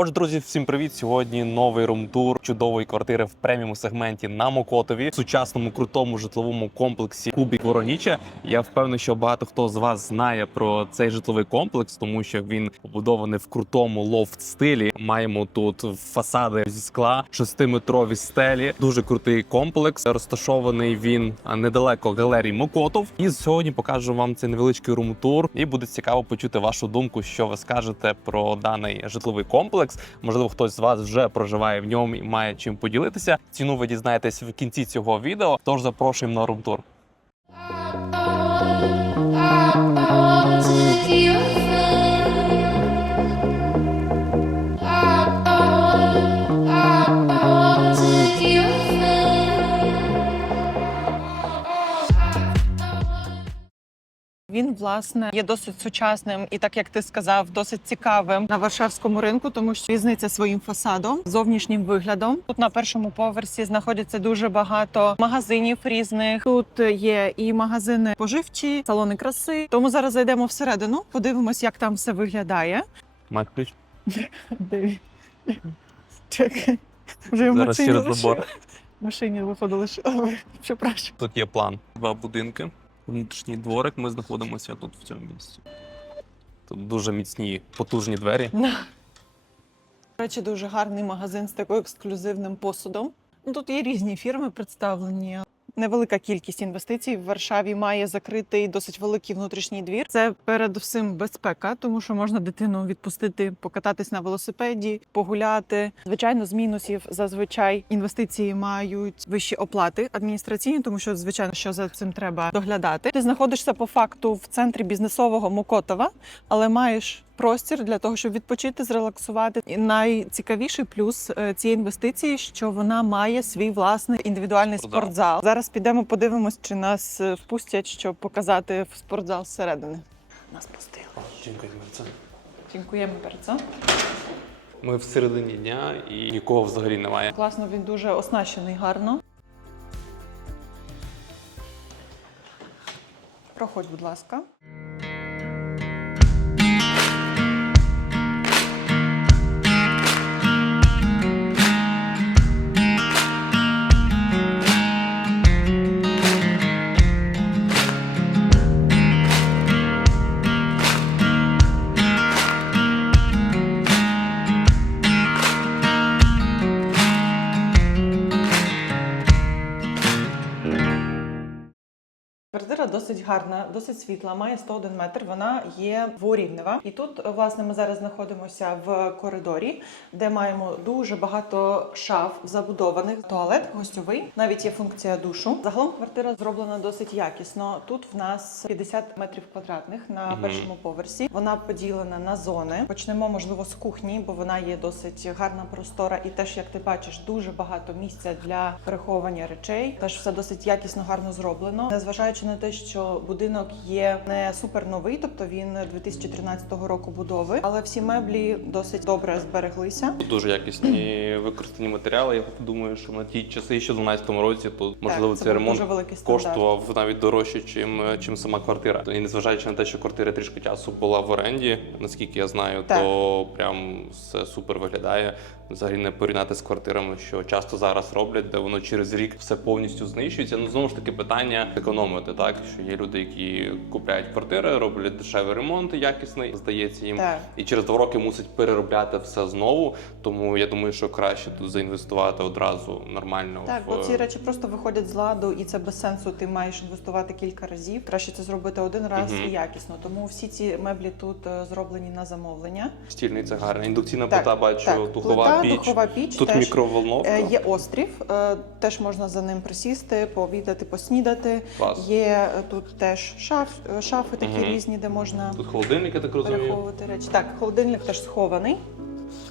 Отже, друзі, всім привіт! Сьогодні новий румтур чудової квартири в преміум сегменті на Мокотові в сучасному крутому житловому комплексі Кубік Вороніча. Я впевнений, що багато хто з вас знає про цей житловий комплекс, тому що він побудований в крутому лофт стилі. Маємо тут фасади зі скла, шестиметрові стелі. Дуже крутий комплекс. Розташований він недалеко галерії Мокотов. І сьогодні покажу вам цей невеличкий румтур. І буде цікаво почути вашу думку, що ви скажете про даний житловий комплекс. Можливо, хтось з вас вже проживає в ньому і має чим поділитися. Ціну ви дізнаєтесь в кінці цього відео. Тож запрошуємо на румтур. Він власне є досить сучасним і, так як ти сказав, досить цікавим на Варшавському ринку, тому що різниця своїм фасадом, зовнішнім виглядом. Тут на першому поверсі знаходиться дуже багато магазинів різних. Тут є і магазини поживчі, салони краси. Тому зараз зайдемо всередину, подивимось, як там все виглядає. Має ключ Чекай. Вже в зараз машині через лише- забор. в машині виходили. що-. Тут є план. Два будинки. Внутрішній дворик. Ми знаходимося тут в цьому місці. Тут дуже міцні, потужні двері. До речі, дуже гарний магазин з таким ексклюзивним посудом. Ну, тут є різні фірми представлені. Невелика кількість інвестицій в Варшаві має закритий досить великий внутрішній двір. Це передусім безпека, тому що можна дитину відпустити, покататись на велосипеді, погуляти. Звичайно, з мінусів зазвичай інвестиції мають вищі оплати адміністраційні, тому що звичайно, що за цим треба доглядати. Ти знаходишся по факту в центрі бізнесового Мокотова, але маєш простір для того, щоб відпочити, зрелаксувати. І найцікавіший плюс е, цієї інвестиції, що вона має свій власний індивідуальний Спортзал. спортзал. Зараз підемо, подивимось, чи нас е, впустять, щоб показати в спортзал зсередини. Нас пустили. Дякуємо bardzo. Ми в середині дня і нікого взагалі немає. Класно, він дуже оснащений гарно. Проходь, будь ласка. Гарна, досить світла, має 101 метр. Вона є дворівнева. І тут, власне, ми зараз знаходимося в коридорі, де маємо дуже багато шаф забудованих. Туалет гостьовий, навіть є функція душу. Загалом квартира зроблена досить якісно. Тут в нас 50 метрів квадратних на першому поверсі. Вона поділена на зони. Почнемо, можливо, з кухні, бо вона є досить гарна, простора. І теж, як ти бачиш, дуже багато місця для переховування речей. Теж все досить якісно, гарно зроблено. Незважаючи на те, що будинок є не супер новий, тобто він 2013 року будови, але всі меблі досить добре збереглися. Тут дуже якісні використані матеріали. Я думаю, що на ті часи, ще в 12-му році, тут можливо так, це цей ремонт коштував навіть дорожче, чим, чим сама квартира. І незважаючи на те, що квартира трішки часу була в оренді, наскільки я знаю, Так. то прям все супер виглядає. Взагалі не порівняти з квартирами, що часто зараз роблять, де воно через рік все повністю знищується. Ну знову ж таки питання економити, так що є люди, які купляють квартири, роблять дешевий ремонт, якісний, здається їм, Так. і через два роки мусить переробляти все знову. Тому я думаю, що краще тут заінвестувати одразу нормально Так, в бо ці речі просто виходять з ладу, і це без сенсу. Ти маєш інвестувати кілька разів. Краще це зробити один раз Мгм. і якісно. Тому всі ці меблі тут е, зроблені на замовлення. стільний це гарно. Індукційна Так, плита бачу, так, духова плита, піч. духова піч Тут теж. мікроволновка. Е, Є острів, е, теж можна за ним присісти, пообідати, поснідати. Клас. Є тут теж шаф, шафи такі Мгм. різні, де можна Тут холодильник, я так розумію. переховувати речі. Так, холодильник теж схований.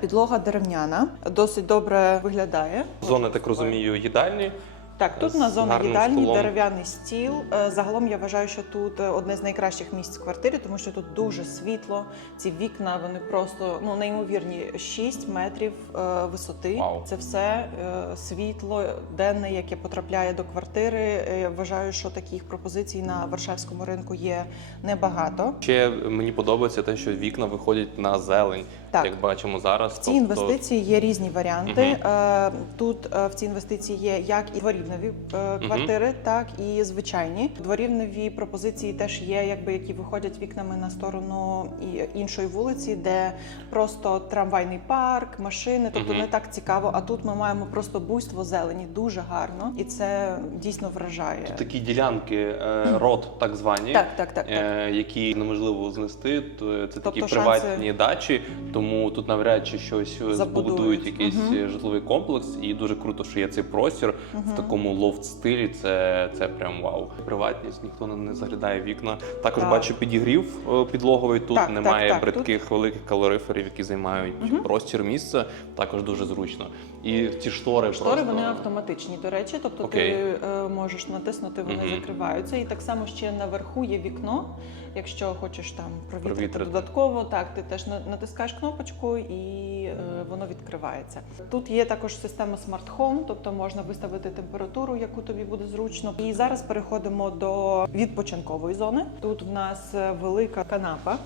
Підлога дерев'яна, досить добре виглядає. Зона, так розумію, їдальні. Так, тут на зона їдальні столом. дерев'яний стіл. Е, Загалом я вважаю, що тут е, одне з найкращих місць в квартирі, тому що тут дуже світло. Ці вікна вони просто ну неймовірні 6 метрів е, висоти. Вау. Це все е, світло денне, яке потрапляє до квартири. Я вважаю, що таких пропозицій на варшавському ринку є небагато. Ще мені подобається те, що вікна виходять на зелень, Так. як бачимо зараз. В цій інвестиції є різні варіанти. Е, Тут в цій інвестиції є як і дворівневі квартири, так і звичайні. Дворівневі пропозиції теж є, якби які виходять вікнами на сторону іншої вулиці, де просто трамвайний парк, машини, тобто не так цікаво. А тут ми маємо просто буйство зелені, дуже гарно, і це дійсно вражає. Тут такі ділянки, е, рот так звані. Так, так, так, так. е, які неможливо знести. То Це такі Тобто приватні дачі, тому тут навряд чи щось Забудують. збудують якийсь Мгм. житловий комплекс. І дуже круто, що є цей простір в такому лофт стилі. Це, це прям вау. Приватність, ніхто не- заглядає вікна. Також Так. бачу підігрів е, підлоговий. Тут Так, немає так, так. бридких великих калориферів, які займають простір місця. Також дуже зручно. І ці штори Штори просто... вони автоматичні, до речі, тобто Окей. ти е, можеш натиснути, вони Мгм. закриваються. І так само ще наверху є вікно. Якщо хочеш там провітрити, Провітрити. додатково, так ти теж натискаєш кнопочку і е, воно відкривається. Тут є також система Smart Home, тобто можна виставити температуру, яку тобі буде зручно. І зараз переходимо до відпочинкової зони. Тут в нас е, велика канапа.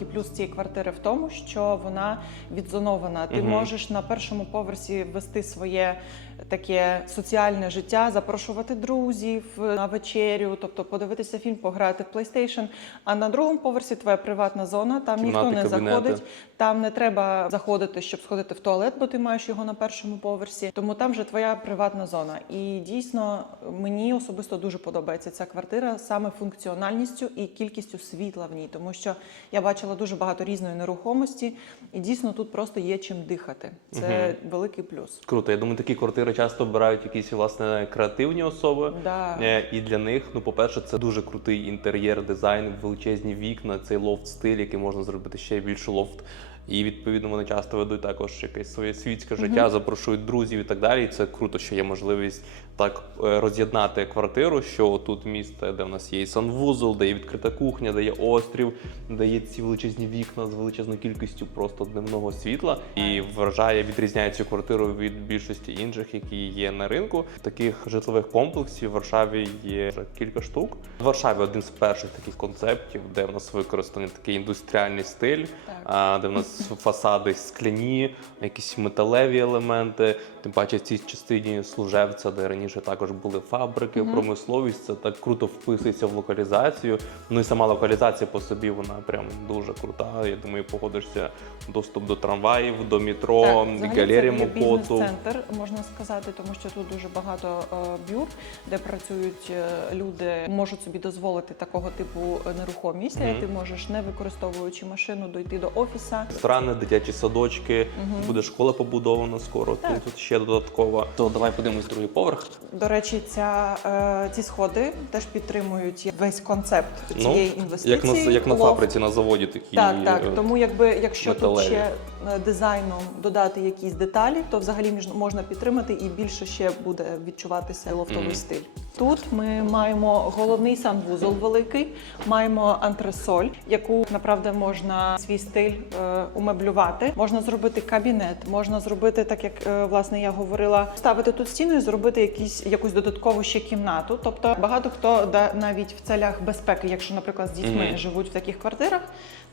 І плюс цієї квартири в тому, що вона відзонована. Ти Мгм. можеш на першому поверсі вести своє таке соціальне життя, запрошувати друзів на вечерю, тобто подивитися фільм, пограти в PlayStation. А на другому поверсі твоя приватна зона, там ніхто не кабінети. заходить. Там не треба заходити, щоб сходити в туалет, бо ти маєш його на першому поверсі. Тому там вже твоя приватна зона. І дійсно мені особисто дуже подобається ця квартира саме функціональністю і кількістю світла в ній, тому що я бачила дуже багато різної нерухомості, і дійсно тут просто є чим дихати. Це великий плюс. Круто. Я думаю, такі квартири часто обирають якісь власне креативні особи. Да. Е, І для них, ну, по-перше, це дуже крутий інтер'єр, дизайн, величезні вікна, цей лофт-стиль, який можна зробити ще більше лофт. І відповідно вони часто ведуть також якесь своє світське життя, запрошують друзів і так далі. І це круто, що є можливість так е, роз'єднати квартиру, що тут місце, де в нас є і санвузол, де є відкрита кухня, де є острів, де є ці величезні вікна з величезною кількістю просто дневного світла. І вражає, відрізняє цю квартиру від більшості інших, які є на ринку. Таких житлових комплексів в Варшаві є вже кілька штук. В Варшаві один з перших таких концептів, де в нас використаний такий індустріальний стиль, Так. де в нас фасади скляні, якісь металеві елементи. Тим паче в цій частині служевця, де раніше також були фабрики, промисловість. Це так круто вписується в локалізацію. Ну і сама локалізація по собі вона прям дуже крута. Я думаю, погодишся доступ до трамваїв, до метро, взагалі галерія це є Мокоту. бізнес-центр, можна сказати, тому що тут дуже багато е, бюр, де працюють е, люди, можуть собі дозволити такого типу е, нерухомість. Мгм. Ти можеш, не використовуючи машину, дойти до офіса. Ресторани, дитячі садочки, буде школа побудована скоро. Так. Тут, тут ще додаткова. То давай подивимось другий поверх. До речі, ця е, ці сходи теж підтримують весь концепт цієї інвестиції. Ну, як на як на фабриці на заводі такі. Так, так. е, Тому якби якщо тут ще е, дизайном додати якісь деталі, то взагалі можна підтримати і більше ще буде відчуватися лофтовий mm. стиль. Тут ми маємо головний санвузол великий, маємо антресоль, яку направде можна свій стиль е, умеблювати. Можна зробити кабінет, можна зробити так, як е, власне я говорила, ставити тут стіну і зробити якісь якусь додаткову ще кімнату. Тобто багато хто да, навіть в целях безпеки, якщо, наприклад, з дітьми Мгм. живуть в таких квартирах,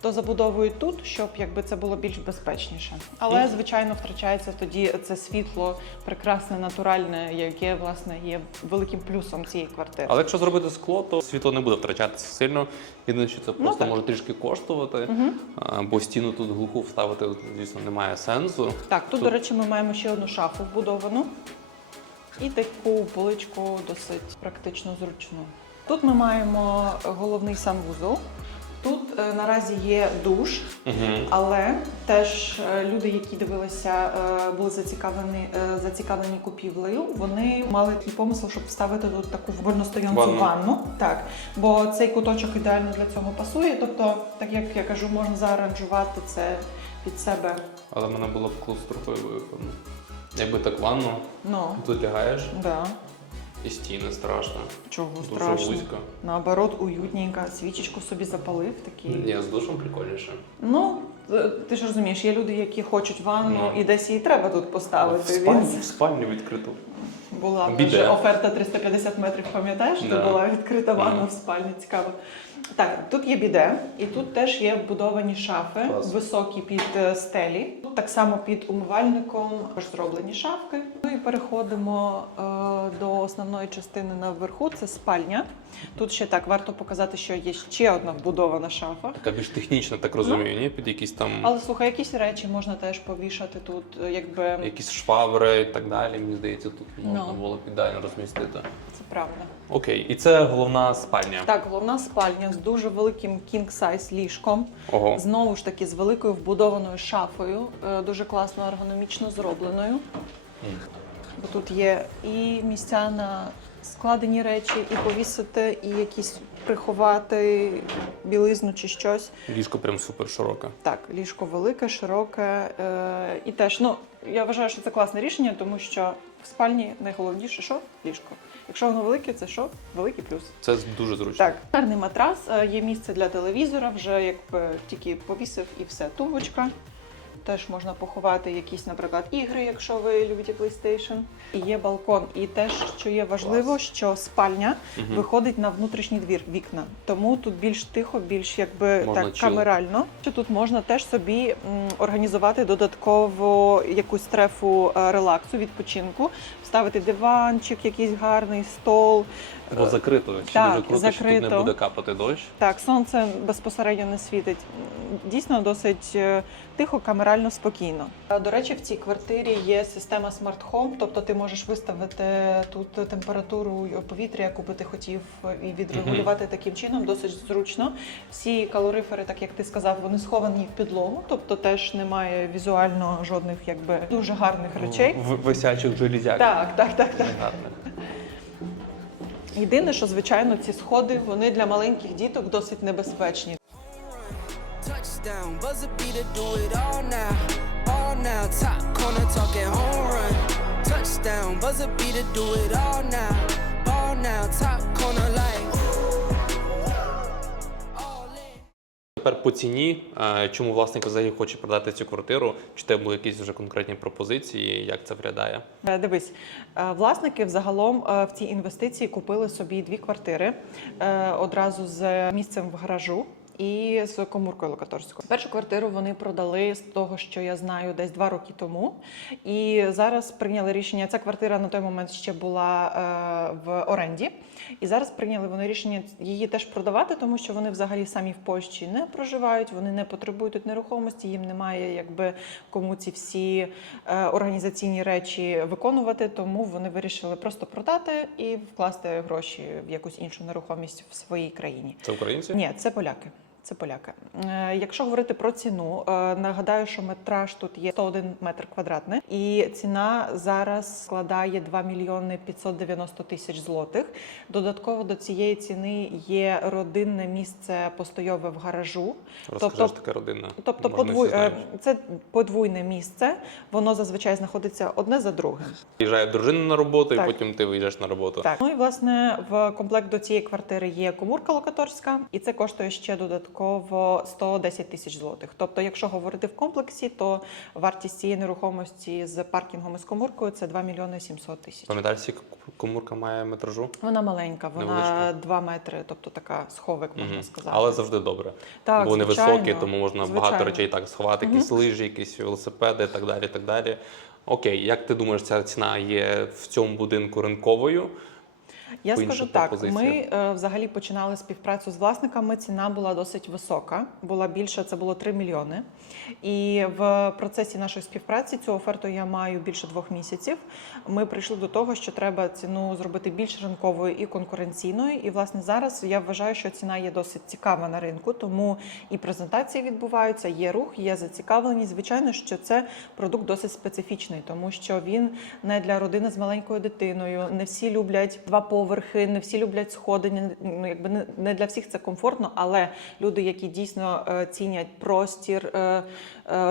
то забудовують тут, щоб якби це було більш безпечніше. Але звичайно втрачається тоді це світло прекрасне, натуральне, яке власне є великим плюсом цієї квартири. Але якщо зробити скло, то світло не буде втрачатися сильно. Єдине, що це просто Ну, може трішки коштувати, угу. бо стіну тут глуху вставити, звісно, немає сенсу. Так, тут, до речі, ми маємо ще одну шафу вбудовану і таку поличку досить практично зручну. Тут ми маємо головний санвузол. Тут е, наразі є душ, Угу. але теж е, люди, які дивилися, е, були зацікавлені, е, зацікавлені купівлею, вони мали такий помисел, щоб вставити тут таку вольностоянцю Ванну. ванну. Так, бо цей куточок ідеально для цього пасує. Тобто, так як я кажу, можна зааранжувати це під себе. Але мене було б клаустрофобою, певно. Якби так ванну, Ну, тут лягаєш, да. І стіни страшно. Чого Дуже страшно? вузько. Наоборот, уютненько. Свічечку собі запалив такий. Ні, з душем прикольніше. Ну, е, ти ж розумієш, є люди, які хочуть ванну, Ну. і десь її треба тут В поставити. спальню, Він- в спальню відкриту. Була Біде. вже оферта 350 метрів, пам'ятаєш? Да. Де була відкрита ванна в спальні, цікаво. Так, тут є біде, і тут теж є вбудовані шафи, Клас. високі під е, стелі. Тут так само під умивальником теж зроблені шафки. Ну і переходимо е, до основної частини наверху. Це спальня. Тут ще так варто показати, що є ще одна вбудована шафа. Така більш технічна, так розумію, ні? Під якісь там Але слухай, якісь речі можна теж повішати тут, якби якісь швабри і так далі. Мені здається, тут можна Ну. було б ідеально розмістити. Правда. Окей, і це головна спальня. Так, головна спальня з дуже великим king-size ліжком. Ого. Знову ж таки, з великою вбудованою шафою, е, дуже класно ергономічно зробленою. Бо тут є і місця на складені речі, і повісити, і якісь приховати білизну чи щось. Ліжко прям супер широке. Так, ліжко велике, широке. Е, і теж, ну, я вважаю, що це класне рішення, тому що в спальні найголовніше, що ліжко. Якщо воно велике, це що? Великий плюс. Це дуже зручно. Так, гарний матрас, е, є місце для телевізора, вже якби тільки повісив і все. Тумбочка. Теж можна поховати якісь, наприклад, ігри, якщо ви любите PlayStation. І є балкон. І те, що є важливо, що спальня Мгм. виходить на внутрішній двір вікна. Тому тут більш тихо, більш якби Можна так chill. камерально. Що тут можна теж собі м, організувати додатково якусь стрефу е, релаксу, відпочинку, вставити диванчик, якийсь гарний стол. Бо закрито. Ще Так, дуже круто, що тут не буде капати дощ. Так, сонце безпосередньо не світить. Дійсно, досить е, тихо, камерально, спокійно. Е, До речі, в цій квартирі є система Smart Home, тобто ти можеш виставити тут температуру повітря, яку би ти хотів, і відрегулювати таким чином досить зручно. Всі калорифери, так як ти сказав, вони сховані в підлогу, тобто теж немає візуально жодних якби дуже гарних речей. В висячих железяк. Так, так, так, так. Гарних. Єдине, що звичайно ці сходи вони для маленьких діток досить небезпечні. Touchdown, buzzer beater, do it all now. All now, top corner Тепер по ціні, е, чому власник взагалі хоче продати цю квартиру? Чи те були якісь вже конкретні пропозиції? Як це виглядає? Е, Дивись, е, власники взагалом в цій інвестиції купили собі дві квартири одразу з місцем в гаражу. І з комуркою локаторською. Першу квартиру вони продали з того, що я знаю, десь два роки тому. І зараз прийняли рішення. Ця квартира на той момент ще була е, в оренді. І зараз прийняли вони рішення її теж продавати, тому що вони взагалі самі в Польщі не проживають, вони не потребують тут нерухомості, їм немає якби кому ці всі е, організаційні речі виконувати. Тому вони вирішили просто продати і вкласти гроші в якусь іншу нерухомість в своїй країні. Це українці? Ні, це поляки. Це поляки. Е, Якщо говорити про ціну, е, нагадаю, що метраж тут є 101 метр квадратний, і ціна зараз складає 2 мільйони 590 тисяч злотих. Додатково до цієї ціни є родинне місце постоєве в гаражу. Розкажи тобто- таке родинне. Тобто всі е, це подвійне місце. Воно зазвичай знаходиться одне за другим. Приїжджає дружина на роботу, Так. і потім ти виїжджаєш на роботу. Так, ну і власне в комплект до цієї квартири є комурка локаторська, і це коштує ще додатково 110 тисяч злотих. Тобто, якщо говорити в комплексі, то вартість цієї нерухомості з паркінгом і з комуркою це 2 мільйони 700 тисяч. Пам'ятаєш, скільки комурка має метражу? Вона маленька, вона Невеличка. 2 метри, тобто така сховик, можна Мгм. сказати. Але завжди добре. так, Бо вони звичайно, високі, тому можна багато речей так сховати, якісь лижі, якісь велосипеди і так далі. і так далі. Окей, як ти думаєш, ця ціна є в цьому будинку ринковою? Я скажу так, пропозиціях? ми е, взагалі починали співпрацю з власниками. Ціна була досить висока, була більше, це було 3 мільйони. І в процесі нашої співпраці цю оферту я маю більше двох місяців. Ми прийшли до того, що треба ціну зробити більш ринковою і конкуренційною. І власне зараз я вважаю, що ціна є досить цікава на ринку, тому і презентації відбуваються, є рух, є зацікавленість. Звичайно, що це продукт досить специфічний, тому що він не для родини з маленькою дитиною. Не всі люблять два поверхи, не всі люблять сходи. Ну якби не, не для всіх це комфортно, але люди, які дійсно е, цінять простір, е,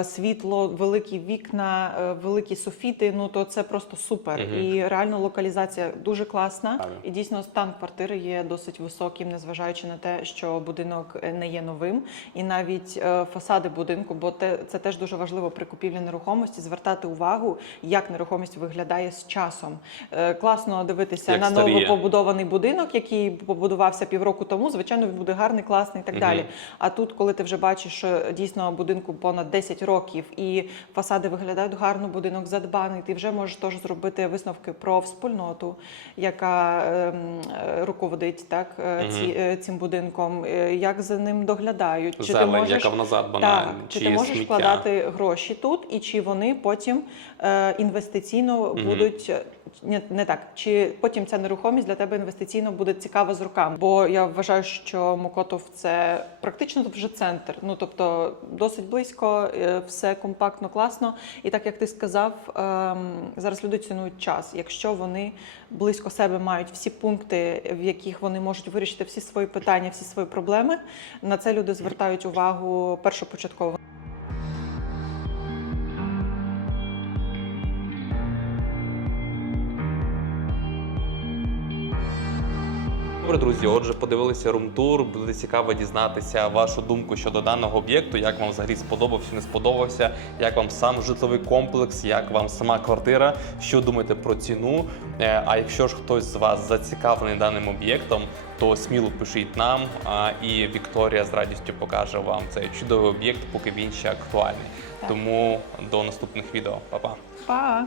світло, великі вікна, е, великі софіти. Ну то це просто супер. Мгм. І реально локалізація дуже класна. Правильно. І дійсно стан квартири є досить високим, незважаючи на те, що будинок е, не є новим, і навіть е, фасади будинку, бо те це теж дуже важливо при купівлі нерухомості звертати увагу, як нерухомість виглядає з часом. Е, Класно дивитися Як на новопобудований будинок, який побудувався півроку тому. Звичайно, він буде гарний, класний і так Мгм. далі. А тут, коли ти вже бачиш, що дійсно будинку понад 10 років і фасади виглядають гарно, будинок задбаний, ти вже можеш теж зробити висновки про спільноту, яка ем, е, руководить так е, ці, е, цим будинком, як за ним доглядають, чи ти можеш яка вона задбана, так, чи, ти можеш сміття. вкладати гроші тут, і чи вони потім інвестиційно будуть не, не так, чи потім ця нерухомість для тебе інвестиційно буде цікава з руками? Бо я вважаю, що Мокотов це практично вже центр. Ну тобто досить близько, все компактно, класно. І так як ти сказав, ем, зараз люди цінують час. Якщо вони близько себе мають всі пункти, в яких вони можуть вирішити всі свої питання, всі свої проблеми, на це люди звертають увагу першопочатково. Добре, друзі. Отже, подивилися румтур. Буде цікаво дізнатися вашу думку щодо даного об'єкту. Як вам взагалі сподобався, не сподобався, як вам сам житловий комплекс, як вам сама квартира, що думаєте про ціну. Е, А якщо ж хтось з вас зацікавлений даним об'єктом, то сміло пишіть нам. І Вікторія з радістю покаже вам цей чудовий об'єкт, поки він ще актуальний. Так. Тому до наступних відео. Па-па. Па!